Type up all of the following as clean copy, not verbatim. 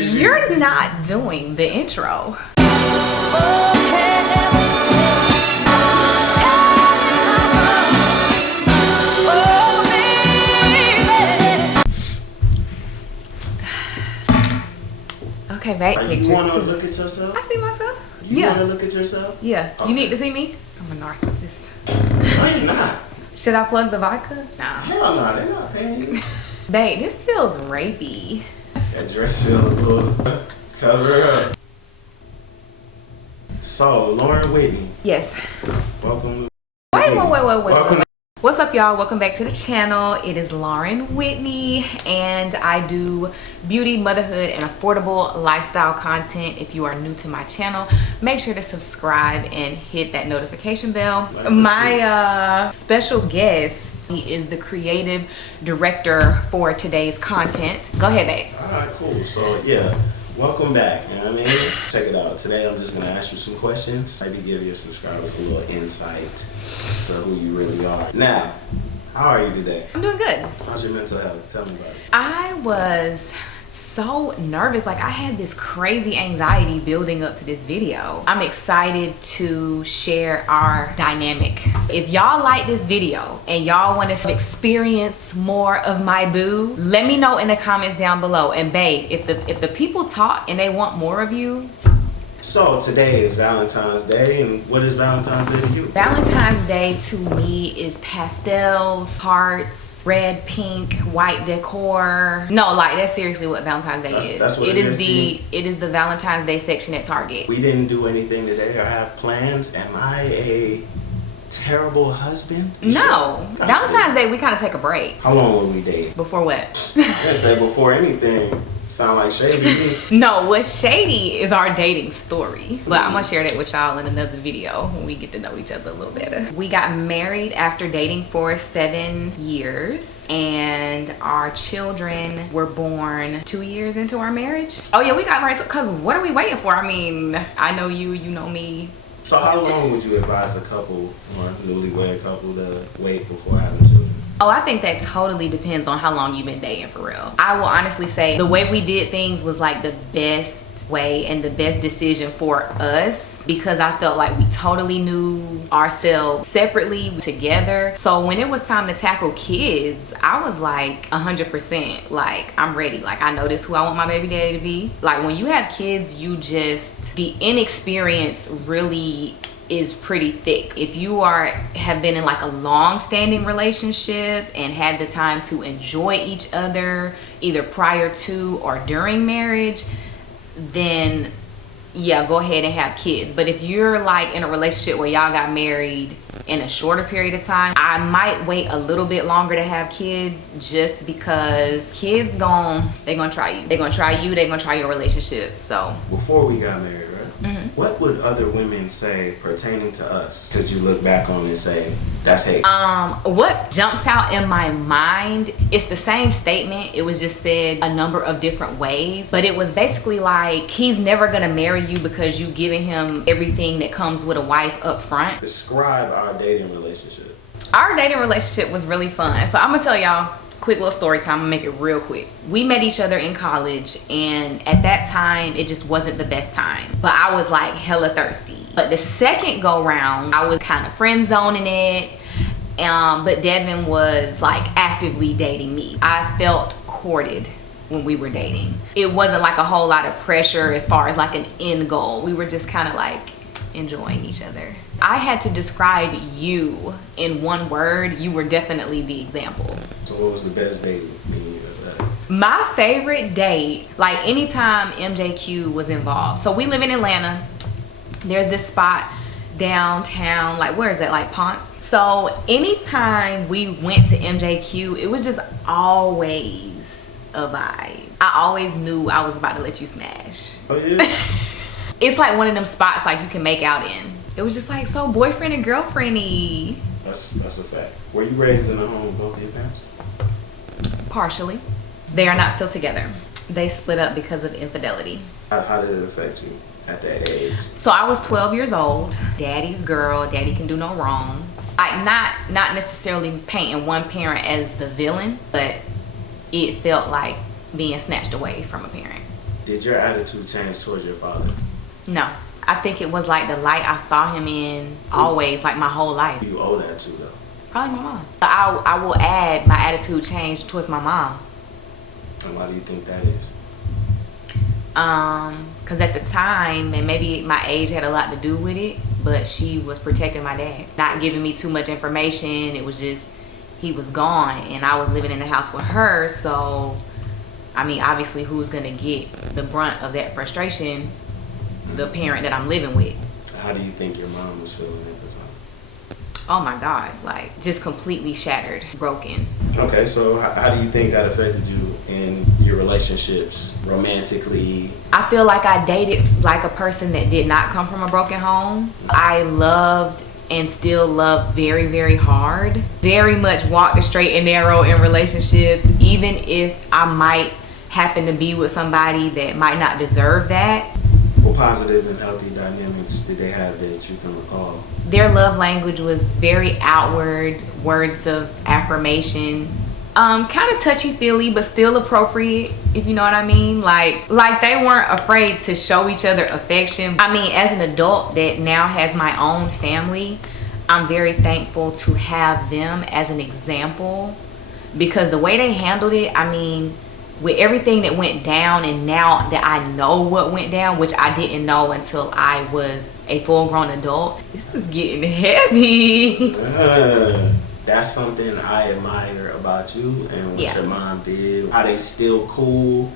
You're not doing the intro. Okay, babe. You want to look at yourself? I see myself. You want to look at yourself? Yeah. Okay. You need to see me? I'm a narcissist. No, you're not. Should I plug the vodka? Nah. Hell no, they're not paying you. Babe, this feels rapey. That dress feels a little cover up. So, Lauren Whitney. Yes. Welcome. Wait. What's up, y'all? Welcome back to the channel. It is Lauren Whitney, and I do beauty, motherhood, and affordable lifestyle content. If you are new to my channel, make sure to subscribe and hit that notification bell. My special guest is the creative director for today's content. Go ahead, babe. All right, cool. So, yeah. Welcome back, you know what I mean? Check it out. Today I'm just going to ask you some questions. Maybe give your subscribers a little insight to who you really are. Now, how are you today? I'm doing good. How's your mental health? Tell me about it. I was so nervous. Like, I had this crazy anxiety building up to this video. I'm excited to share our dynamic. If y'all like this video and y'all want to experience more of my boo, let me know in the comments down below. And babe, if the people talk and they want more of you. So today is Valentine's Day, and what is Valentine's Day to you? Valentine's Day to me is pastels, hearts, red, pink, white decor. No, like, that's seriously what Valentine's Day is. That's what it is the Valentine's Day section at Target. We didn't do anything today or have plans. Am I a terrible husband? No. Valentine's Day, we kind of take a break. How long will we date? Before what? I didn't say before anything. Sound like shady. No, what's shady is our dating story. But I'm gonna share that with y'all in another video when we get to know each other a little better. We got married after dating for 7 years, and our children were born 2 years into our marriage. Oh yeah, we got married because what are we waiting for? I mean, I know you, you know me. So how long would you advise a couple or newlywed couple to wait before having children? Oh, I think that totally depends on how long you've been dating, for real. I will honestly say the way we did things was like the best way and the best decision for us, because I felt like we totally knew ourselves separately, together. So when it was time to tackle kids, I was like 100% like, I'm ready. Like, I know this who I want my baby daddy to be. Like, when you have kids, the inexperience really is pretty thick. If you have been in like a long-standing relationship and had the time to enjoy each other either prior to or during marriage, then yeah, go ahead and have kids. But if you're like in a relationship where y'all got married in a shorter period of time, I might wait a little bit longer to have kids, just because kids they gonna try you. They're gonna try you, they're gonna try your relationship. So before we got married, right? Mm-hmm. What would other women say pertaining to us? Because you look back on it and say, that's hate. What jumps out in my mind, it's the same statement. It was just said a number of different ways, but it was basically like, he's never gonna marry you because you giving him everything that comes with a wife up front. Describe our dating relationship. Our dating relationship was really fun. So I'm gonna tell y'all quick little story time. I'm gonna make it real quick. We met each other in college, and at that time it just wasn't the best time, but I was like hella thirsty. But the second go round, I was kind of friend zoning it, but Devin was like actively dating me. I felt courted when we were dating. It wasn't like a whole lot of pressure as far as like an end goal. We were just kind of like enjoying each other. I had to describe you in one word. You were definitely the example. So what was the best date you ever had? My favorite date, like anytime MJQ was involved. So we live in Atlanta. There's this spot downtown, like where is that, like Ponce? So anytime we went to MJQ, it was just always a vibe. I always knew I was about to let you smash. Oh yeah? It's like one of them spots like you can make out in. It was just like so boyfriend and girlfriend-y. That's a fact. Were you raised in a home with both of your parents? Partially. They are not still together. They split up because of infidelity. How did it affect you at that age? So I was 12 years old. Daddy's girl. Daddy can do no wrong. Like, not necessarily painting one parent as the villain, but it felt like being snatched away from a parent. Did your attitude change towards your father? No. I think it was like the light I saw him in always, like my whole life. Who you owe that to, though? Probably my mom. I will add my attitude changed towards my mom. And why do you think that is? Because at the time, and maybe my age had a lot to do with it, but she was protecting my dad, not giving me too much information. It was just, he was gone and I was living in the house with her. So, I mean, obviously who's gonna get the brunt of that frustration? The parent that I'm living with. How do you think your mom was feeling at the time? Oh my God, like just completely shattered, broken. Okay, so how do you think that affected you in your relationships, romantically? I feel like I dated like a person that did not come from a broken home. I loved and still love very, very hard. Very much walk the straight and narrow in relationships, even if I might happen to be with somebody that might not deserve that. What positive and healthy dynamics did they have that you can recall? Their love language was very outward, words of affirmation. Kind of touchy-feely, but still appropriate, if you know what I mean. Like they weren't afraid to show each other affection. I mean, as an adult that now has my own family, I'm very thankful to have them as an example, because the way they handled it, I mean, with everything that went down, and now that I know what went down, which I didn't know until I was a full-grown adult, this is getting heavy. That's something I admire about you and what Yeah. your mom did. How they still cool.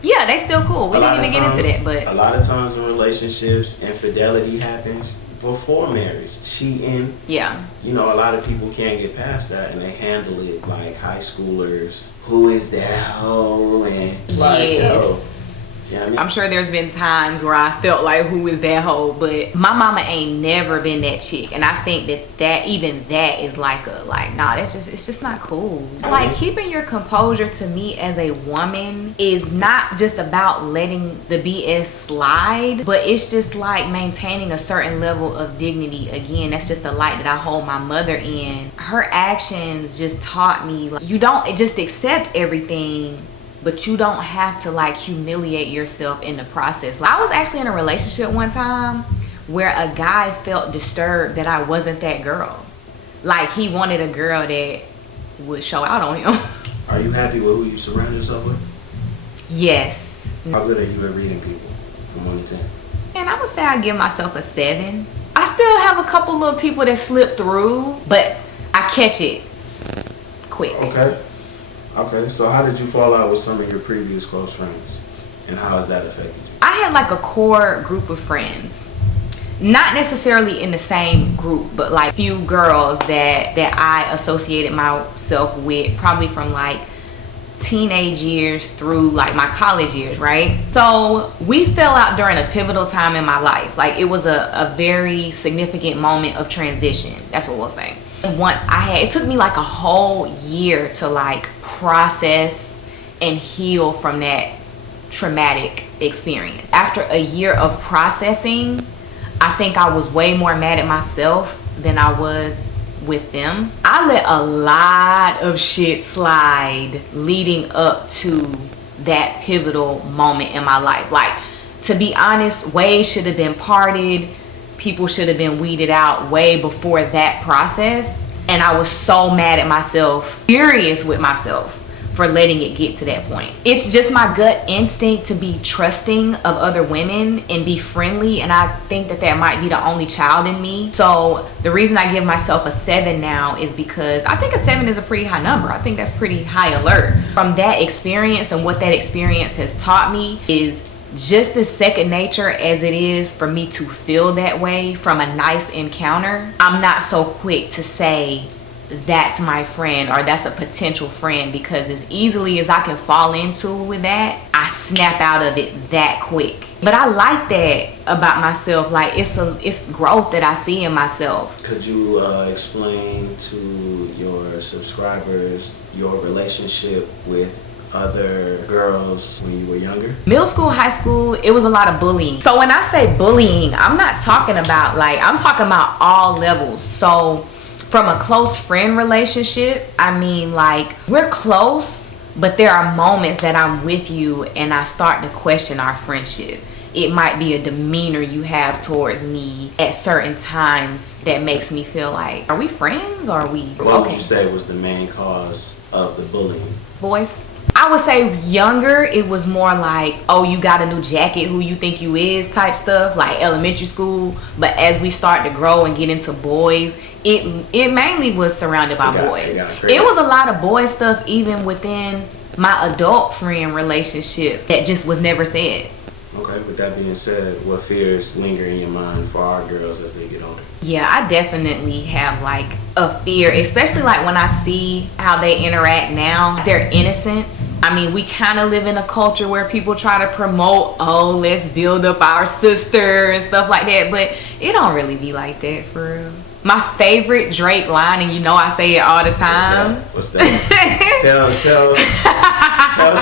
Yeah, they still cool. We didn't even get into that, but a lot of times in relationships, infidelity happens before marriage, cheating. yeah. You know, a lot of people can't get past that, and they handle it like high schoolers. Who is that hoe? And like, Yes. You know what I mean? I'm sure there's been times where I felt like, who is that hoe? But my mama ain't never been that chick, and I think that even that is like nah, it's just not cool. Like, keeping your composure to me as a woman is not just about letting the BS slide, but it's just like maintaining a certain level of dignity. Again, that's just the light that I hold my mother in. Her actions just taught me, like, you don't just accept everything, but you don't have to like humiliate yourself in the process. I was actually in a relationship one time where a guy felt disturbed that I wasn't that girl. Like, he wanted a girl that would show out on him. Are you happy with who you surround yourself with? Yes. How good are you at reading people from 1 to 10? And I would say I give myself a 7. I still have a couple of people that slip through, but I catch it quick. Okay, so how did you fall out with some of your previous close friends? And how has that affected you? I had like a core group of friends. Not necessarily in the same group, but like few girls that I associated myself with, probably from like teenage years through like my college years, right? So we fell out during a pivotal time in my life. Like, it was a very significant moment of transition. That's what we'll say. Once it took me like a whole year to like process and heal from that traumatic experience. After a year of processing, I think I was way more mad at myself than I was with them. I let a lot of shit slide leading up to that pivotal moment in my life. Like, to be honest, ways should have been parted. People should have been weeded out way before that process. And I was so mad at myself, furious with myself for letting it get to that point. It's just my gut instinct to be trusting of other women and be friendly, and I think that might be the only child in me. So the reason I give myself a 7 now is because I think a 7 is a pretty high number. I think that's pretty high alert. From that experience, and what that experience has taught me is just as second nature as it is for me to feel that way from a nice encounter, I'm not so quick to say that's my friend or that's a potential friend, because as easily as I can fall into with that, I snap out of it that quick. But I like that about myself. Like, it's growth that I see in myself. Could you explain to your subscribers your relationship with other girls when you were younger? Middle school, high school, it was a lot of bullying. So when I say bullying, I'm not talking about I'm talking about all levels. So from a close friend relationship, I mean, like, we're close, But there are moments that I'm with you and I start to question our friendship. It might be a demeanor you have towards me at certain times that makes me feel like, are we friends or are we okay? What would you say was the main cause of the bullying? Boys? I would say younger, it was more like, oh, you got a new jacket, who you think you is type stuff, like elementary school. But as we start to grow and get into boys, it mainly was surrounded by boys. It was a lot of boy stuff even within my adult friend relationships that just was never said. Okay, with that being said, what fears linger in your mind for our girls as they get older? Yeah, I definitely have like a fear, especially like when I see how they interact now, their innocence. I mean, we kind of live in a culture where people try to promote, oh, let's build up our sister and stuff like that, but it don't really be like that for real. My favorite Drake line, and you know I say it all the time. What's that? tell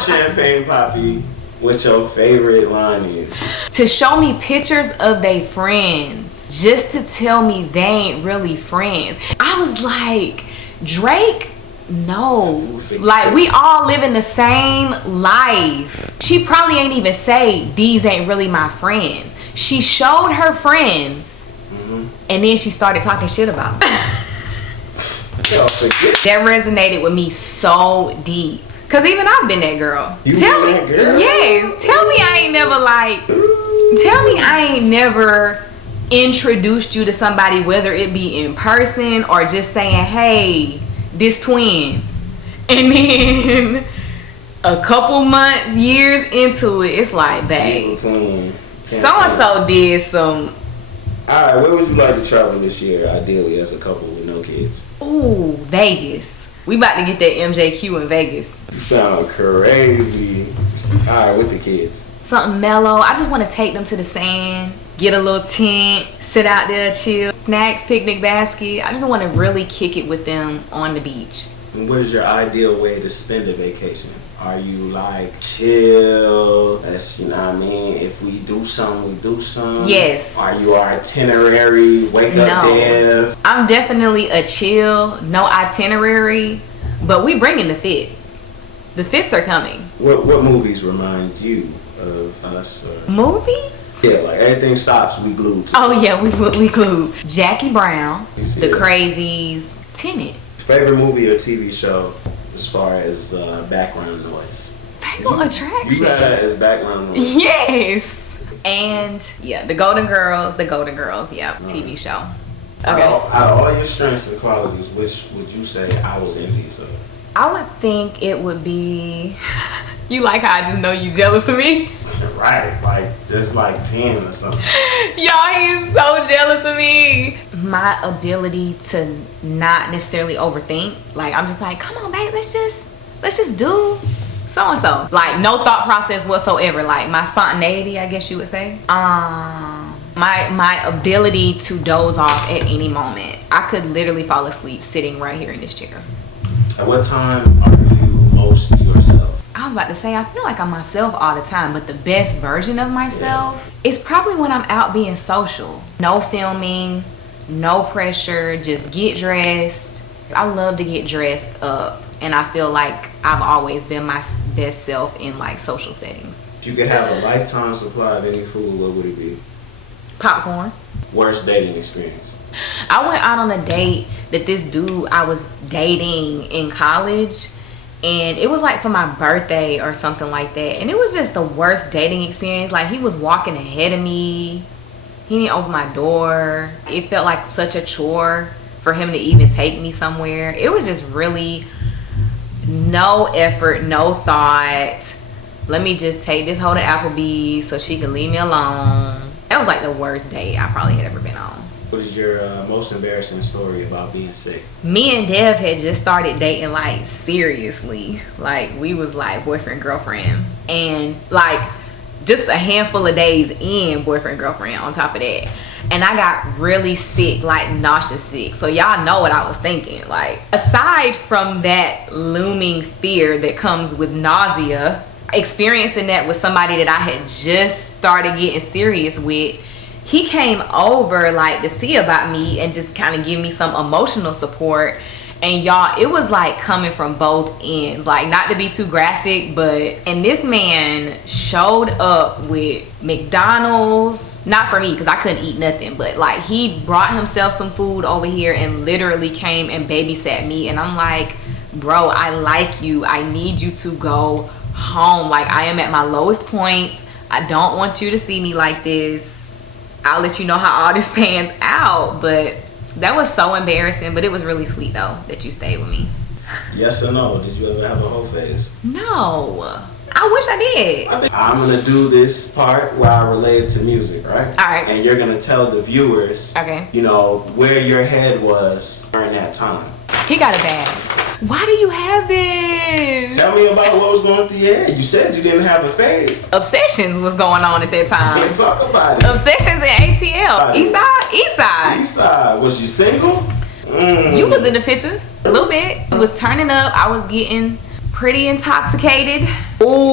Champagne Poppy what your favorite line is. To show me pictures of they friends just to tell me they ain't really friends. I was like, Drake knows. Like, we all live in the same life. She probably ain't even say these ain't really my friends. She showed her friends and then she started talking shit about them. That resonated with me so deep. Cause even I've been that girl. Tell me, yes. Tell me I ain't never introduced you to somebody, whether it be in person or just saying, hey, this twin. And then a couple months, years into it, it's like, babe, so-and-so did some. Alright, where would you like to travel this year, ideally, as a couple with no kids? Ooh, Vegas. We about to get that MJQ in Vegas. You sound crazy. Alright, with the kids. Something mellow. I just want to take them to the sand, get a little tent, sit out there, chill. Snacks, picnic basket. I just want to really kick it with them on the beach. And what is your ideal way to spend a vacation? Are you like chill? That's, you know what I mean? If we do something, we do something. Yes. Are you our itinerary? Wake up Dev? I'm definitely a chill, no itinerary, but we bringing the fits. The fits are coming. What movies remind you of us? Movies? Yeah, like everything stops, we glued to. Oh yeah, we glued. Jackie Brown, The Crazies, Tenet. Favorite movie or TV show as far as background noise? Fatal Attraction. You got that as background noise? Yes. And yeah, The Golden Girls, yeah, TV show. Okay. Out of all your strengths and qualities, which would you say I was envious of? I would think it would be, you like how I just know you jealous of me? Right, like there's like 10 or something. Y'all, he is so jealous of me. My ability to not necessarily overthink. Like, I'm just like, come on, babe, let's just do so-and-so. Like, no thought process whatsoever. Like, my spontaneity, I guess you would say. My ability to doze off at any moment. I could literally fall asleep sitting right here in this chair. At what time are you most yourself? I was about to say, I feel like I'm myself all the time, but the best version of myself is probably when I'm out being social. No filming, no pressure, just get dressed. I love to get dressed up, and I feel like I've always been my best self in like social settings. If you could have a lifetime supply of any food, what would it be? Popcorn. Worst dating experience? I went out on a date that this dude I was dating in college, and it was like for my birthday or something like that, and it was just the worst dating experience. Like, he was walking ahead of me, he didn't open my door. It felt like such a chore for him to even take me somewhere. It was just really no effort, no thought. Let me just take this hoe to Applebee's so she can leave me alone. That was like the worst date I probably had ever been on. What is your most embarrassing story about being sick? Me and Dev had just started dating, like, seriously. Like, we was like boyfriend, girlfriend. And like just a handful of days in, boyfriend, girlfriend on top of that. And I got really sick, like nauseous sick. So y'all know what I was thinking. Like, aside from that looming fear that comes with nausea, experiencing that with somebody that I had just started getting serious with, he came over like to see about me and just kind of give me some emotional support. And y'all, it was like coming from both ends. Like, not to be too graphic, but and this man showed up with McDonald's, not for me because I couldn't eat nothing, but like he brought himself some food over here and literally came and babysat me. And I'm like, bro, I like you. I need you to go home. Like, I am at my lowest point. I don't want you to see me like this. I'll let you know how all this pans out. But that was so embarrassing, but it was really sweet though that you stayed with me. Yes or no? Did you ever have a whole phase? No. I wish I did. I'm gonna do this part where I relate it to music, right? All right. And you're gonna tell the viewers, okay, you know, where your head was during that time. He got a bag. Why do you have this? Tell me about what was going through your head. You said you didn't have a phase. Obsessions was going on at that time. Can't talk about it. Obsessions in ATL. East side? East side. East side. Was you single? You was in the picture. A little bit. It was turning up. I was getting pretty intoxicated. Ooh.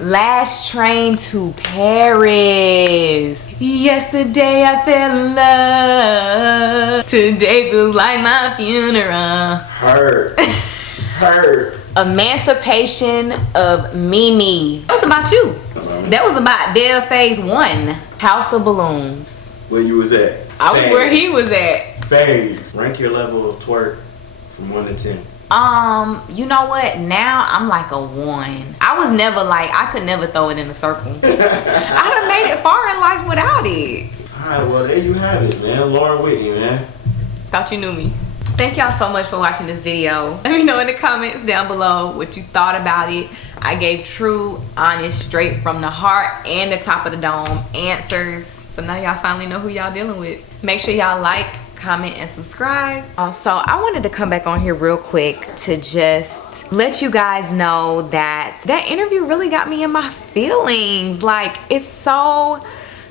Last train to Paris. Yesterday I fell in love. Today feels like my funeral. Hurt. Hurt. Emancipation of Mimi. That was about you. That was about their phase 1. House of Balloons. Where you was at? I was where he was at. Phase. Rank your level of twerk from 1 to 10. You know what? Now I'm like a 1. I was never like, I could never throw it in a circle. I'd have made it far in life without it. Alright, well there you have it, man. Lauren Whitney, man. Thought you knew me. Thank y'all so much for watching this video. Let me know in the comments down below what you thought about it. I gave true, honest, straight from the heart and the top of the dome answers. So now y'all finally know who y'all dealing with. Make sure y'all like, comment, and subscribe. Also, I wanted to come back on here real quick to just let you guys know that that interview really got me in my feelings. Like, it's so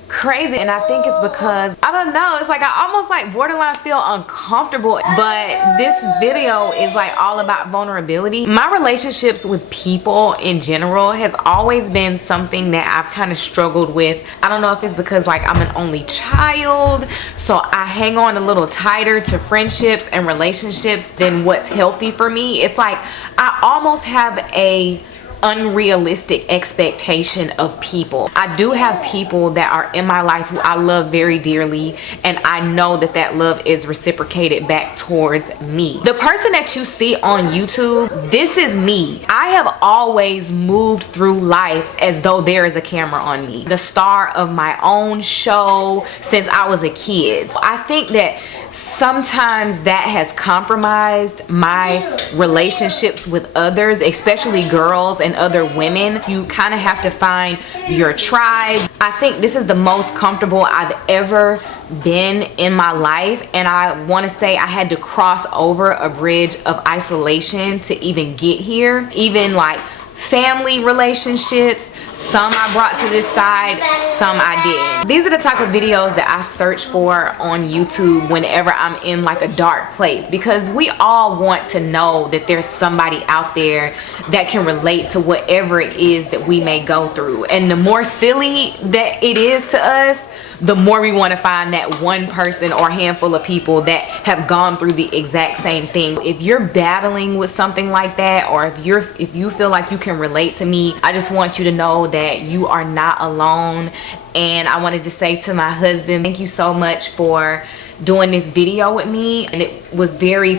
crazy, and I think it's because I don't know, it's like I almost like borderline feel uncomfortable, but this video is like all about vulnerability. My relationships with people in general has always been something that I've kind of struggled with. I don't know if it's because like I'm an only child, so I hang on a little tighter to friendships and relationships than what's healthy for me. It's like I almost have a unrealistic expectation of people. I do have people that are in my life who I love very dearly, and I know that that love is reciprocated back towards me. The person that you see on YouTube, this is me. I have always moved through life as though there is a camera on me. The star of my own show since I was a kid. So I think that sometimes that has compromised my relationships with others, especially girls and other women. You kind of have to find your tribe. I think this is the most comfortable I've ever been in my life, and I want to say I had to cross over a bridge of isolation to even get here. Even like family relationships, some I brought to this side, some I didn't. These are the type of videos that I search for on YouTube whenever I'm in like a dark place, because we all want to know that there's somebody out there that can relate to whatever it is that we may go through. And the more silly that it is to us, the more we want to find that one person or handful of people that have gone through the exact same thing. If you're battling with something like that, or if you feel like you can relate to me, I just want you to know that you are not alone. And I wanted to say to my husband, thank you so much for doing this video with me, and it was very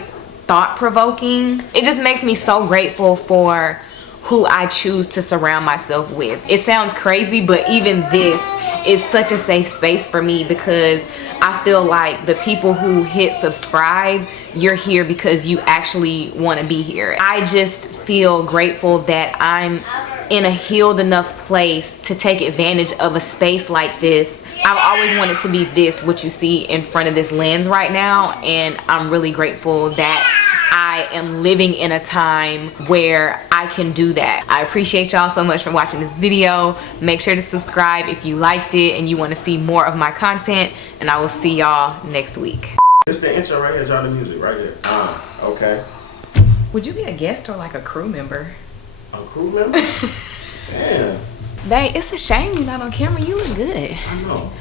thought-provoking. It just makes me so grateful for who I choose to surround myself with. It sounds crazy, but even this is such a safe space for me, because I feel like the people who hit subscribe, you're here because you actually want to be here. I just feel grateful that I'm in a healed enough place to take advantage of a space like this. I've always wanted to be this, what you see in front of this lens right now, and I'm really grateful that I am living in a time where I can do that. I appreciate y'all so much for watching this video. Make sure to subscribe if you liked it and you want to see more of my content, and I will see y'all next week. This is the intro right here, draw the music right here. Okay. Would you be a guest or like a crew member? A crew member? Damn. Dang, it's a shame you're not on camera. You look good. I know.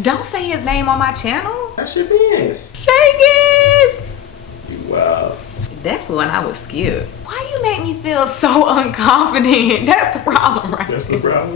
Don't say his name on my channel. That's your business. Vegas! Wow. That's one I would skip. Why you make me feel so unconfident? That's the problem, right? That's the problem.